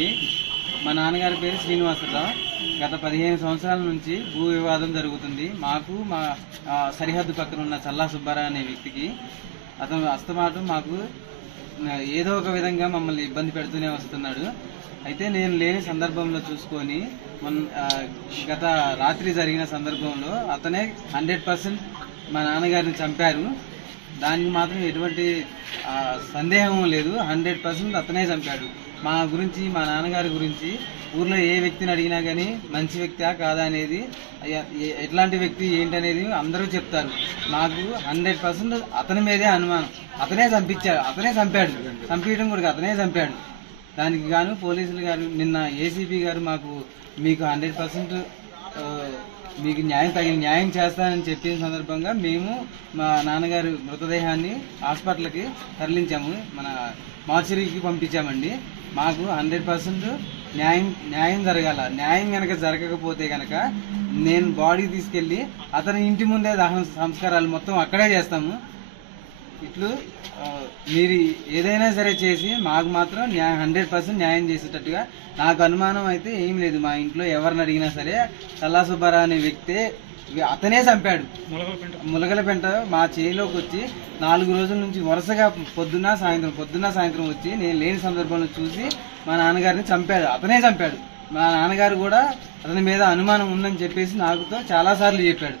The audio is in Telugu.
అండి. మా నాన్నగారి పేరు శ్రీనివాసరావు. గత 15 సంవత్సరాల నుంచి భూ వివాదం జరుగుతుంది. మాకు మా సరిహద్దు పక్కన ఉన్న చల్లా సుబ్బారావు అనే వ్యక్తికి అతను అస్తమాటు మాకు ఏదో ఒక విధంగా మమ్మల్ని ఇబ్బంది పెడుతూనే వస్తున్నాడు. అయితే నేను లేని సందర్భంలో చూసుకొని గత రాత్రి జరిగిన సందర్భంలో అతనే 100% మా నాన్నగారిని చంపారు. దానికి మాత్రం ఎటువంటి సందేహం లేదు. 100% అతనే చంపాడు. మా గురించి, మా నాన్నగారి గురించి ఊర్లో ఏ వ్యక్తిని అడిగినా కానీ మంచి వ్యక్తియా కాదా అనేది, ఎట్లాంటి వ్యక్తి ఏంటనేది అందరూ చెప్తారు. నాకు 100% అతని మీదే అనుమానం. అతనే చంపాడు. చంపించడం కూడా అతనే చంపాడు. దానికి గాను పోలీసులు గారు నిన్న ఏసీపీ గారు మీకు 100% మీకు తగిన న్యాయం చేస్తానని చెప్పిన సందర్భంగా మేము మా నాన్నగారి మృతదేహాన్ని హాస్పిటల్కి తరలించాము, మన మార్చురీకి పంపించామండి. మాకు 100% న్యాయం జరగాల. న్యాయం కనుక జరగకపోతే కనుక నేను బాడీ తీసుకెళ్లి అతని ఇంటి ముందే దహన సంస్కారాలు మొత్తం అక్కడే చేస్తాము. ఇట్లు మీరు ఏదైనా సరే చేసి మాకు మాత్రం 100% న్యాయం చేసేటట్టుగా. నాకు అనుమానం అయితే ఏం లేదు. మా ఇంట్లో ఎవరిని అడిగినా సరే చల్లా సుబ్బారావు అనే వ్యక్తే అతనే చంపాడు. ములగలపెంట మా చేయిలోకి వచ్చి 4 రోజుల నుంచి వరుసగా పొద్దున్న సాయంత్రం వచ్చి నేను లేని సందర్భంలో చూసి మా నాన్నగారిని చంపాడు. అతనే చంపాడు. మా నాన్నగారు కూడా అతని మీద అనుమానం ఉందని చెప్పేసి నాకుతో చాలా సార్లు చెప్పాడు.